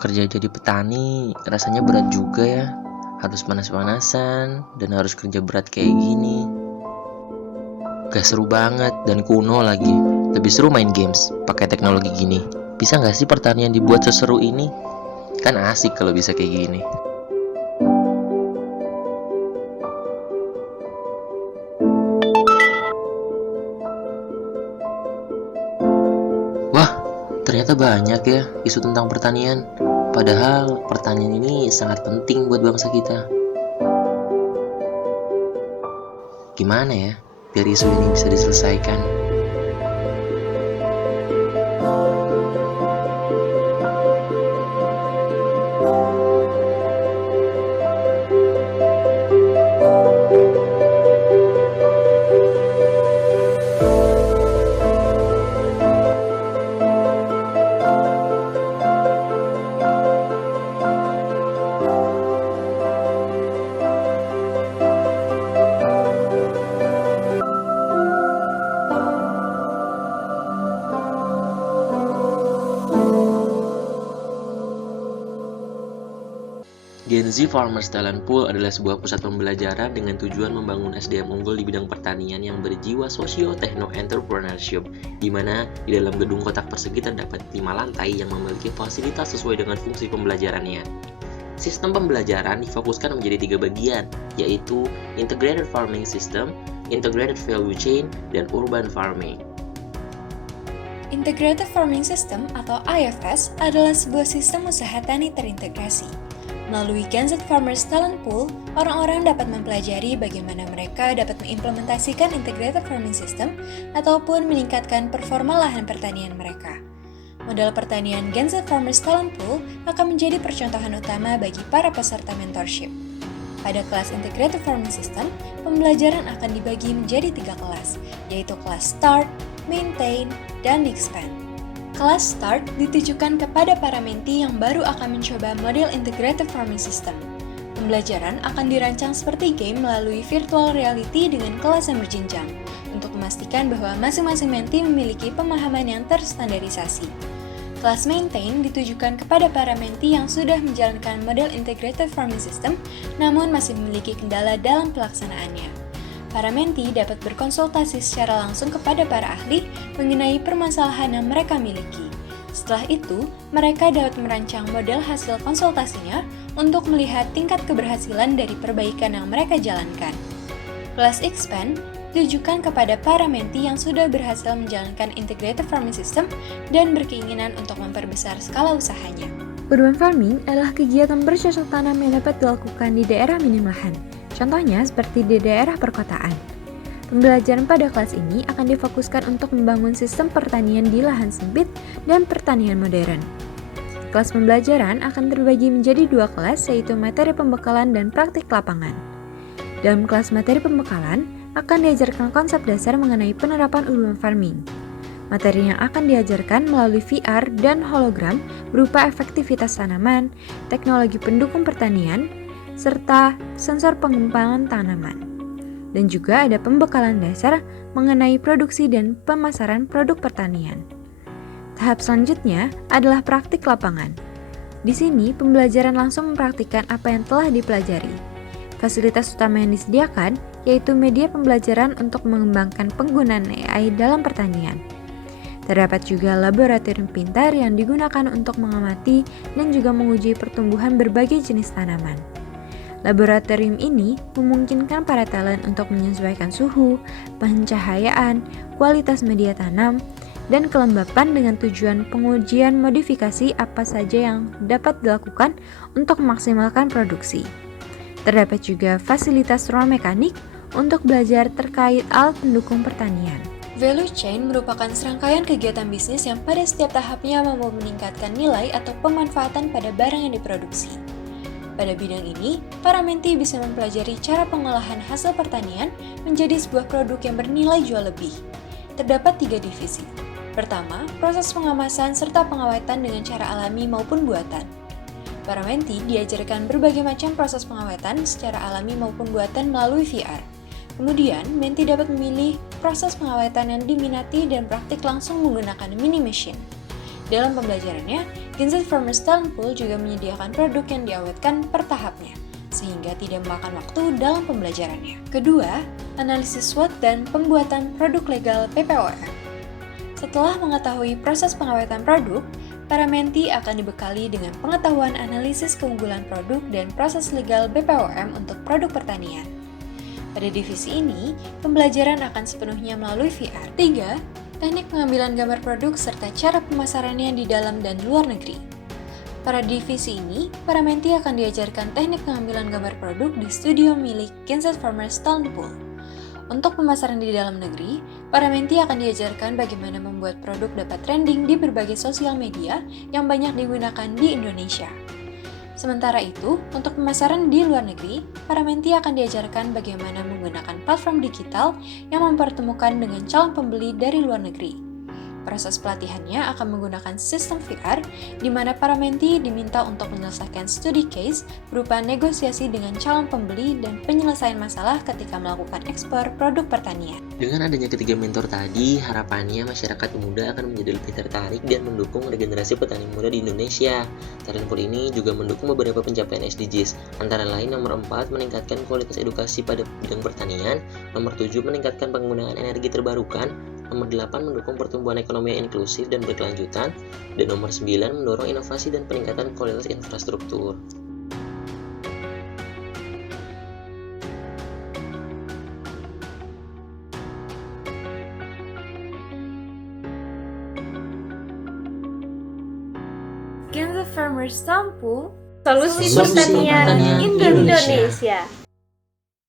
Bekerja jadi petani rasanya berat juga ya. Harus panas-panasan dan harus kerja berat kayak gini. Gak seru banget dan kuno lagi. Lebih seru main games pakai teknologi gini. Bisa gak sih pertanian dibuat seseru ini? Kan asik kalau bisa kayak gini. Wah, ternyata banyak ya isu tentang pertanian. Padahal pertanian ini sangat penting buat bangsa kita. Gimana ya biar isu ini bisa diselesaikan? Gen Z Farmers Talent Pool adalah sebuah pusat pembelajaran dengan tujuan membangun SDM unggul di bidang pertanian yang berjiwa socio-techno-entrepreneurship, di mana di dalam gedung kotak persegi terdapat 5 lantai yang memiliki fasilitas sesuai dengan fungsi pembelajarannya. Sistem pembelajaran difokuskan menjadi 3 bagian, yaitu Integrated Farming System, Integrated Value Chain, dan Urban Farming. Integrated Farming System atau IFS adalah sebuah sistem usaha tani terintegrasi. Melalui Gen Z Farmers Talent Pool, orang-orang dapat mempelajari bagaimana mereka dapat mengimplementasikan Integrated Farming System ataupun meningkatkan performa lahan pertanian mereka. Model pertanian Gen Z Farmers Talent Pool akan menjadi percontohan utama bagi para peserta mentorship. Pada kelas Integrated Farming System, pembelajaran akan dibagi menjadi 3 kelas, yaitu kelas Start, Maintain, dan Expand. Kelas Start ditujukan kepada para mentee yang baru akan mencoba model Integrated Farming System. Pembelajaran akan dirancang seperti game melalui virtual reality dengan kelas yang berjenjang, untuk memastikan bahwa masing-masing mentee memiliki pemahaman yang terstandarisasi. Kelas Maintain ditujukan kepada para mentee yang sudah menjalankan model Integrated Farming System, namun masih memiliki kendala dalam pelaksanaannya. Para mentee dapat berkonsultasi secara langsung kepada para ahli mengenai permasalahan yang mereka miliki. Setelah itu, mereka dapat merancang model hasil konsultasinya untuk melihat tingkat keberhasilan dari perbaikan yang mereka jalankan. Kelas Expand ditujukan kepada para mentee yang sudah berhasil menjalankan Integrated Farming System dan berkeinginan untuk memperbesar skala usahanya. Urban farming adalah kegiatan bercocok tanam yang dapat dilakukan di daerah minim lahan. Contohnya seperti di daerah perkotaan. Pembelajaran pada kelas ini akan difokuskan untuk membangun sistem pertanian di lahan sempit dan pertanian modern. Kelas pembelajaran akan terbagi menjadi 2 kelas, yaitu materi pembekalan dan praktik lapangan. Dalam kelas materi pembekalan, akan diajarkan konsep dasar mengenai penerapan urban farming. Materi yang akan diajarkan melalui VR dan hologram berupa efektivitas tanaman, teknologi pendukung pertanian, serta sensor pengembangan tanaman. Dan juga ada pembekalan dasar mengenai produksi dan pemasaran produk pertanian. Tahap selanjutnya adalah praktik lapangan. Di sini, pembelajaran langsung mempraktikkan apa yang telah dipelajari. Fasilitas utama yang disediakan yaitu media pembelajaran untuk mengembangkan penggunaan AI dalam pertanian. Terdapat juga laboratorium pintar yang digunakan untuk mengamati dan juga menguji pertumbuhan berbagai jenis tanaman. Laboratorium ini memungkinkan para talent untuk menyesuaikan suhu, pencahayaan, kualitas media tanam, dan kelembapan dengan tujuan pengujian modifikasi apa saja yang dapat dilakukan untuk memaksimalkan produksi. Terdapat juga fasilitas ruang mekanik untuk belajar terkait alat pendukung pertanian. Value chain merupakan serangkaian kegiatan bisnis yang pada setiap tahapnya mampu meningkatkan nilai atau pemanfaatan pada barang yang diproduksi. Pada bidang ini, para mentee bisa mempelajari cara pengolahan hasil pertanian menjadi sebuah produk yang bernilai jual lebih. Terdapat 3 divisi. Pertama, proses pengemasan serta pengawetan dengan cara alami maupun buatan. Para mentee diajarkan berbagai macam proses pengawetan secara alami maupun buatan melalui VR. Kemudian, mentee dapat memilih proses pengawetan yang diminati dan praktik langsung menggunakan mini machine. Dalam pembelajarannya, Gen Z Farmers Talent Pool juga menyediakan produk yang diawetkan per tahapnya, sehingga tidak memakan waktu dalam pembelajarannya. Kedua, analisis SWOT dan pembuatan produk legal BPOM. Setelah mengetahui proses pengawetan produk, para menti akan dibekali dengan pengetahuan analisis keunggulan produk dan proses legal BPOM untuk produk pertanian. Pada divisi ini, pembelajaran akan sepenuhnya melalui VR. 3. Teknik pengambilan gambar produk serta cara pemasarannya di dalam dan luar negeri. Pada divisi ini, para menti akan diajarkan teknik pengambilan gambar produk di studio milik Gen Z Farmers Talent Pool. Untuk pemasaran di dalam negeri, para menti akan diajarkan bagaimana membuat produk dapat trending di berbagai sosial media yang banyak digunakan di Indonesia. Sementara itu, untuk pemasaran di luar negeri, para menti akan diajarkan bagaimana menggunakan platform digital yang mempertemukan dengan calon pembeli dari luar negeri. Proses pelatihannya akan menggunakan sistem VR, di mana para menti diminta untuk menyelesaikan studi case berupa negosiasi dengan calon pembeli dan penyelesaian masalah ketika melakukan ekspor produk pertanian. Dengan adanya ketiga mentor tadi, harapannya masyarakat muda akan menjadi lebih tertarik dan mendukung regenerasi petani muda di Indonesia. Talent Pool ini juga mendukung beberapa pencapaian SDGs, antara lain nomor 4 meningkatkan kualitas edukasi pada bidang pertanian, nomor 7 meningkatkan penggunaan energi terbarukan, nomor 8 mendukung pertumbuhan ekonomi yang inklusif dan berkelanjutan, dan nomor 9 mendorong inovasi dan peningkatan kualitas infrastruktur. Gen Z Farmers Talent Pool, Solusi Solusi pertanian pertanian Indonesia. Indonesia.